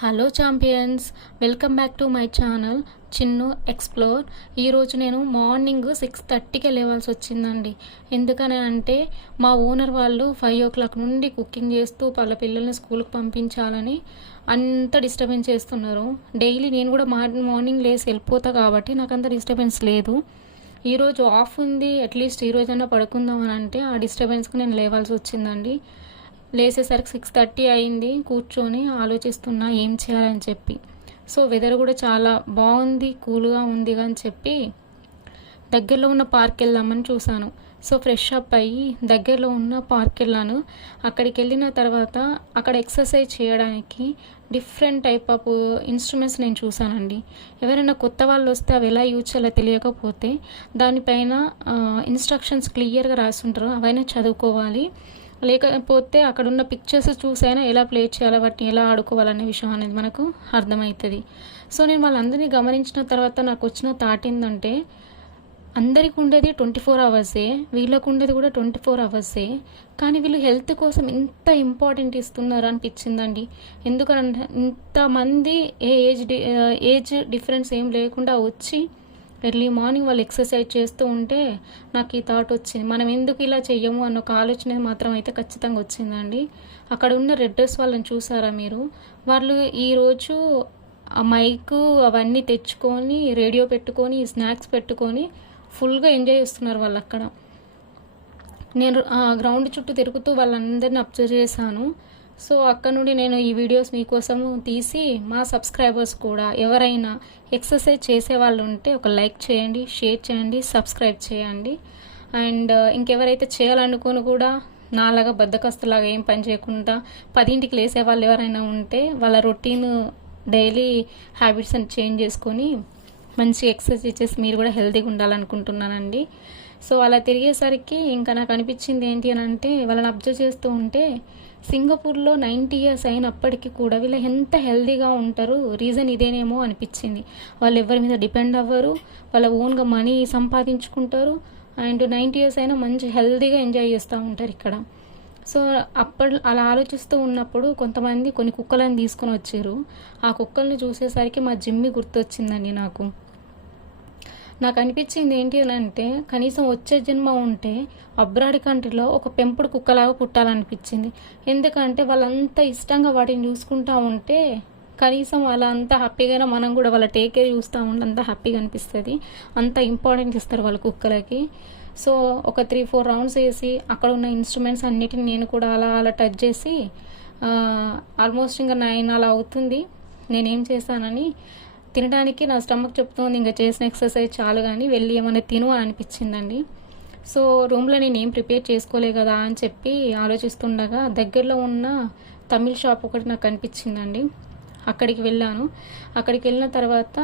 Hello champions, welcome back to my channel Chinnu explore. ఈరోజు నేను morning 6:30కి లేవాల్సి వచ్చిందండి. ఎందుకని అంటే మా ఓనర్ వాళ్ళు 5 o'clock నుండి కుకింగ్ చేస్తూ వాళ్ళ పిల్లల్ని స్కూల్కి పంపించాలని అంత డిస్టర్బెన్స్ చేస్తున్నారు. డైలీ నేను కూడా మార్నింగ్ లేసి వెళ్ళిపోతా కాబట్టి నాకు అంత డిస్టర్బెన్స్ లేదు. ఈరోజు ఆఫ్ ఉంది, అట్లీస్ట్ ఈరోజైనా పడుకుందాం అని అంటే ఆ డిస్టర్బెన్స్కి నేను లేవాల్సి వచ్చిందండి. లేసేసరికి 6:30 అయింది. కూర్చొని ఆలోచిస్తున్నా ఏం చేయాలని చెప్పి. సో వెదర్ కూడా చాలా బాగుంది, కూల్గా ఉంది అని చెప్పి దగ్గరలో ఉన్న పార్క్ వెళ్దామని చూశాను. సో ఫ్రెష్ అప్ అయ్యి దగ్గరలో ఉన్న పార్క్ వెళ్ళాను. అక్కడికి వెళ్ళిన తర్వాత అక్కడ ఎక్సర్సైజ్ చేయడానికి డిఫరెంట్ టైప్ ఆఫ్ ఇన్స్ట్రుమెంట్స్ నేను చూశానండి. ఎవరైనా కొత్త వాళ్ళు వస్తే అవి ఎలా యూజ్ చేయాలో తెలియకపోతే దానిపైన ఇన్స్ట్రక్షన్స్ క్లియర్గా రాస్తుంటారు, అవైనా చదువుకోవాలి. లేకపోతే అక్కడ ఉన్న పిక్చర్స్ చూసైనా ఎలా ప్లే చేయాలో, వాటిని ఎలా ఆడుకోవాలనే విషయం అనేది మనకు అర్థమవుతుంది. సో నేను వాళ్ళందరినీ గమనించిన తర్వాత నాకు వచ్చిన థాట్ ఏంటంటే, అందరికి ఉండేది 24 అవర్సే, వీళ్ళకు ఉండేది కూడా 24 అవర్సే. కానీ వీళ్ళు హెల్త్ కోసం ఇంత ఇంపార్టెంట్ ఇస్తున్నారు అనిపించిందండి. ఎందుకంటే ఇంతమంది ఏజ్ డిఫరెన్స్ ఏం లేకుండా వచ్చి ఎర్లీ మార్నింగ్ వాళ్ళు ఎక్సర్సైజ్ చేస్తూ ఉంటే నాకు ఈ థాట్ వచ్చింది, మనం ఎందుకు ఇలా చెయ్యము అన్న ఒక ఆలోచన మాత్రం అయితే ఖచ్చితంగా వచ్చిందండి. అక్కడ ఉన్న రెడ్ డ్రెస్ వాళ్ళని చూసారా మీరు? వాళ్ళు ఈరోజు ఆ మైక్ అవన్నీ తెచ్చుకొని, రేడియో పెట్టుకొని, స్నాక్స్ పెట్టుకొని ఫుల్గా ఎంజాయ్ చేస్తున్నారు వాళ్ళు అక్కడ. నేను ఆ గ్రౌండ్ చుట్టూ తిరుగుతూ వాళ్ళందరినీ అబ్జర్వ్ చేశాను. సో అక్కడ నుండి నేను ఈ వీడియోస్ మీకోసం తీసి మా సబ్స్క్రైబర్స్ కూడా ఎవరైనా ఎక్సర్సైజ్ చేసే వాళ్ళు ఉంటే ఒక లైక్ చేయండి, షేర్ చేయండి, సబ్స్క్రైబ్ చేయండి. అండ్ ఇంకెవరైతే చేయాలనుకుని కూడా నాలాగా బద్దకస్తులాగా ఏం పని చేయకుండా 10ంటికి లేసే వాళ్ళు ఎవరైనా ఉంటే వాళ్ళ రొటీన్ డైలీ హ్యాబిట్స్ అని చేంజ్ చేసుకొని మంచి ఎక్సర్సైజ్ చేసి మీరు కూడా హెల్తీగా ఉండాలనుకుంటున్నానండి. సో అలా తిరిగేసరికి ఇంకా నాకు అనిపించింది ఏంటి అని అంటే, వాళ్ళని అబ్జర్వ్ చేస్తూ ఉంటే సింగపూర్లో 90 years అయినప్పటికీ కూడా వీళ్ళు ఎంత హెల్తీగా ఉంటారు, రీజన్ ఇదేనేమో అనిపించింది. వాళ్ళు ఎవరి మీద డిపెండ్ అవ్వరు, వాళ్ళ ఓన్గా మనీ సంపాదించుకుంటారు. అండ్ 90 years అయినా మంచి హెల్తీగా ఎంజాయ్ చేస్తూ ఉంటారు ఇక్కడ. సో అలా ఆలోచిస్తూ ఉన్నప్పుడు కొంతమంది కొన్ని కుక్కలను తీసుకొని వచ్చారు. ఆ కుక్కల్ని చూసేసరికి మా జిమ్మి గుర్తొచ్చిందండి. నాకు అనిపించింది ఏంటి అని అంటే, కనీసం వచ్చే జన్మ ఉంటే అబ్రాడ్ కంట్రీలో ఒక పెంపుడు కుక్కలాగా పుట్టాలనిపించింది. ఎందుకంటే వాళ్ళంతా ఇష్టంగా వాటిని చూసుకుంటూ ఉంటే కనీసం అలా అంత హ్యాపీగానే మనం కూడా వాళ్ళ టేక్ కేర్ చూస్తూ ఉంటే అంత హ్యాపీగా అనిపిస్తుంది. అంత ఇంపార్టెంట్ ఇస్తారు వాళ్ళ కుక్కలకి. సో ఒక 3-4 రౌండ్స్ వేసి అక్కడ ఉన్న ఇన్స్ట్రుమెంట్స్ అన్నిటిని నేను కూడా అలా టచ్ చేసి ఆల్మోస్ట్ ఇంకా 9 అలా అవుతుంది. నేనేం చేశానని తినడానికి నా స్టమక్ చెప్తుంది ఇంకా చేసిన ఎక్సర్సైజ్ చాలు కానీ వెళ్ళి ఏమైనా తిను అని అనిపించిందండి. సో రూమ్లో నేను ఏం ప్రిపేర్ చేసుకోలే కదా అని చెప్పి ఆలోచిస్తుండగా దగ్గరలో ఉన్న తమిళ్ షాప్ ఒకటి నాకు కనిపించిందండి. అక్కడికి వెళ్ళాను. అక్కడికి వెళ్ళిన తర్వాత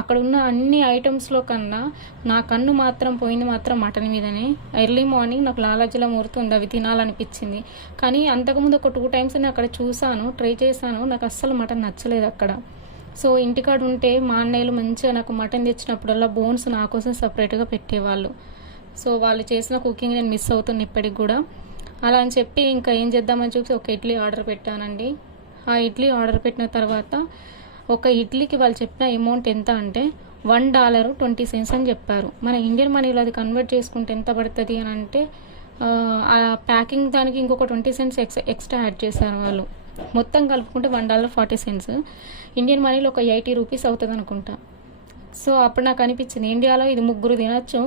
అక్కడ ఉన్న అన్ని ఐటమ్స్లో కన్నా నా కన్ను మాత్రం పోయింది మాత్రం మటన్ మీదనే. ఎర్లీ మార్నింగ్ నాకు లాలాజలం ఊరుతుంది, అవి తినాలనిపించింది. కానీ అంతకుముందు ఒక 2 times నేను అక్కడ చూసాను, ట్రై చేశాను. నాకు అస్సలు మటన్ నచ్చలేదు అక్కడ. సో ఇంటికాడ ఉంటే మా అన్నయ్యలు మంచిగా నాకు మటన్ తెచ్చినప్పుడల్లా బోన్స్ నా కోసం సపరేట్గా పెట్టేవాళ్ళు. సో వాళ్ళు చేసిన కుకింగ్ నేను మిస్ అవుతున్నా ఇప్పటికి కూడా. అలా అని చెప్పి ఇంకా ఏం చేద్దామని చూసి ఒక ఇడ్లీ ఆర్డర్ పెట్టానండి. ఆ ఇడ్లీ ఆర్డర్ పెట్టిన తర్వాత ఒక ఇడ్లీకి వాళ్ళు చెప్పిన అమౌంట్ ఎంత అంటే $1.20 అని చెప్పారు. మన ఇండియన్ మనీలో అది కన్వర్ట్ చేసుకుంటే ఎంత పడుతుంది అని అంటే, ఆ ప్యాకింగ్ దానికి ఇంకొక 20 cents ఎక్స్ట్రా యాడ్ చేశారు వాళ్ళు. మొత్తం కలుపుకుంటే $1.40. ఇండియన్ మనీలో ఒక 80 rupees అవుతుంది అనుకుంటా. సో అప్పుడు నాకు అనిపించింది, ఇండియాలో ఇది 3 తినచ్చు,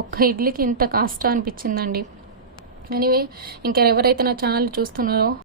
ఒక్క ఇడ్లీకి ఇంత కాస్ట్ అనిపించిందండి. ఎనీవే, ఇంకెవరైతే నా ఛానల్ చూస్తున్నారో